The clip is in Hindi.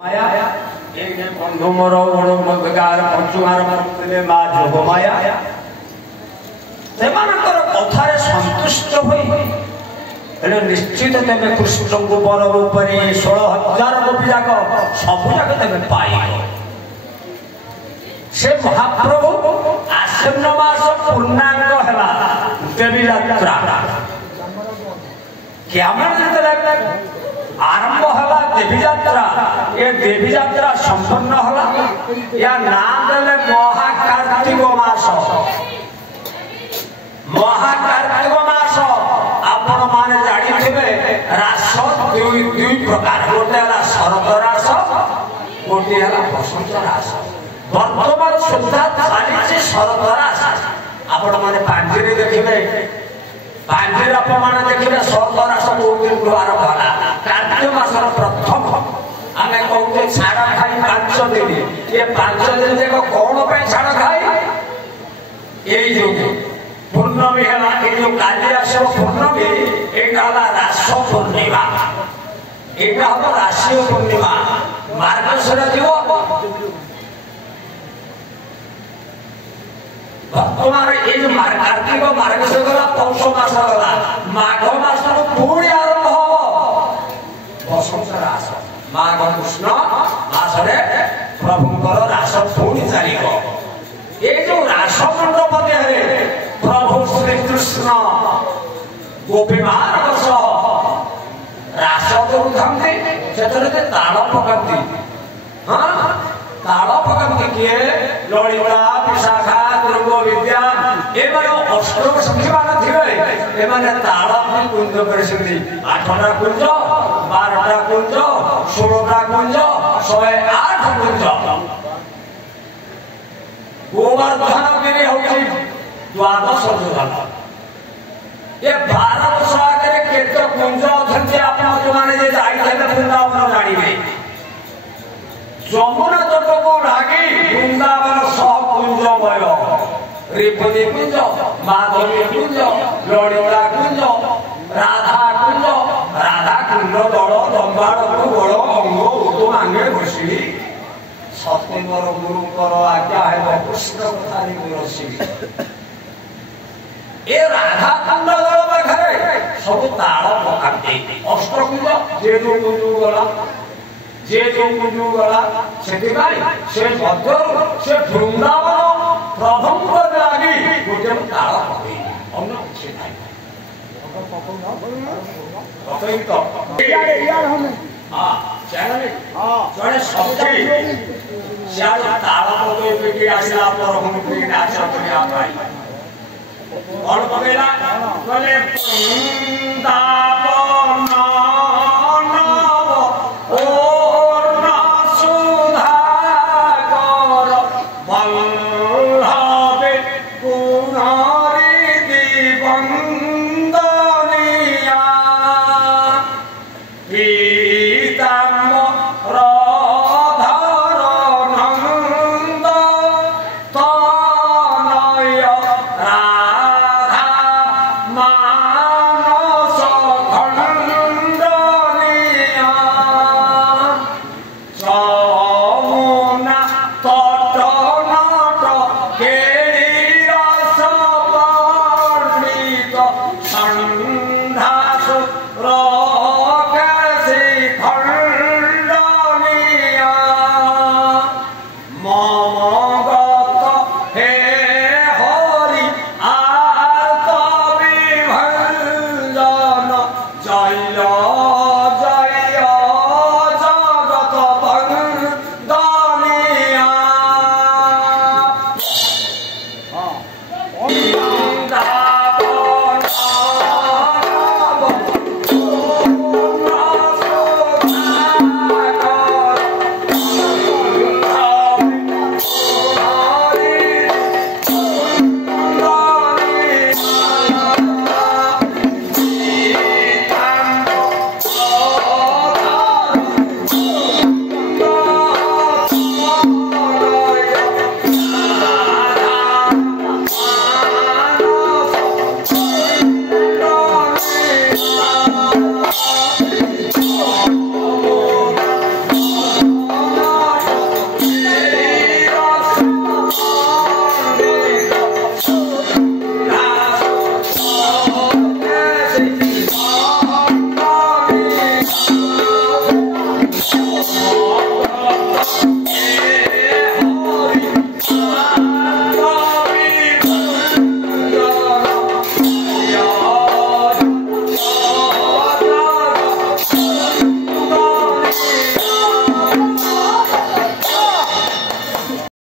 माया एक बंधु मोर बड़गार पंचुमार मरुले माँ जोगमाया सेमानकर कथारे संतुष्ट होई निश्चित तेमे कृष्ण को बर रूप 16,000 गोपी जाक सबू जाक तेमे पाई से महाप्रभु आश्विन मास पूर्णांग है देवी यात्रा क्या आरंभ हला देवी यात्रा ये देवी यात्रा संपन्न हला या नाम देले महाकार्तिक मास आपण माने जानि थिबे रास दुई प्रकार गोटे हला शरद रास गोटे हला बसंत रास वर्तमान सुधा चालीस शरद रास आपण माने पांजिरे देखिबे पांजिरे अपमान देखिबे शरद रास बहुत दिन द्वार भला कार्तिक मासर प्रथम आमे कहते छाड़ खाई 5 दिन ये 5 दिन देखो कौन पे छाड़ खाई यही जो पूर्णमी है ये जो कालिदास पूर्णमी एक हला रास पूर्णिमा एक हला राशि पूर्णिमा मार्गशीर दिवो वर्तमान ये जो कार्तिक मार्गशीर गला पौष मास गला माघ मास पूरी आरंभ हो बसंत रास माघ कृष्ण मासरे प्रभुंकर रास पूरी चलिबो ये जो रास मंडप देहरे प्रभु श्री कृष्ण गोपी मान सह रास करूथंती सेतरे ताल पकंती हां ताल पकंती किए ललिता विशाखा दुर्गा विद्या ए माने अष्टम सखी मान थिबे ए माने ताल कुंज करसिंदी 8टा कुंज 12टा कुंज 16टा कुंज 108 कुंज गोवर्धन गिरी होची द्वादश जोधन ये भारत सागर केते कुंज अथंती आपण जो माने जे जाई थे वृंदावन जानिबे जमुना तट को लागी वृंदावन सह कुंजमय रिपुनी कुंज माधवी कुंज ललिता कुंज राधा कुंज दल दंबाड़ को बड़ अंग उतो मांगे बसी सत्यवर गुरुकर आज्ञा है कृष्ण कथारी गुरसी ए राधा कुंड दल पाखरे सब ताल पकाते अष्टकुंज जे जो कुंज गला जे जो कुंज गला सेति भाई से मध्यरु से वृंदावन प्रभुंकर लागि गोटे ताल पकई अन्य से नाही पकई तो यार हम हां चैनल हां जने सबकी शाल ताल पकई बेटी आसला पर हम के नाचा करिया भाई और पकेला बोले वृंदावन नव और ना सुधा कर वल्लभे कुनारी दिवंदनिया पीताम्बर Oh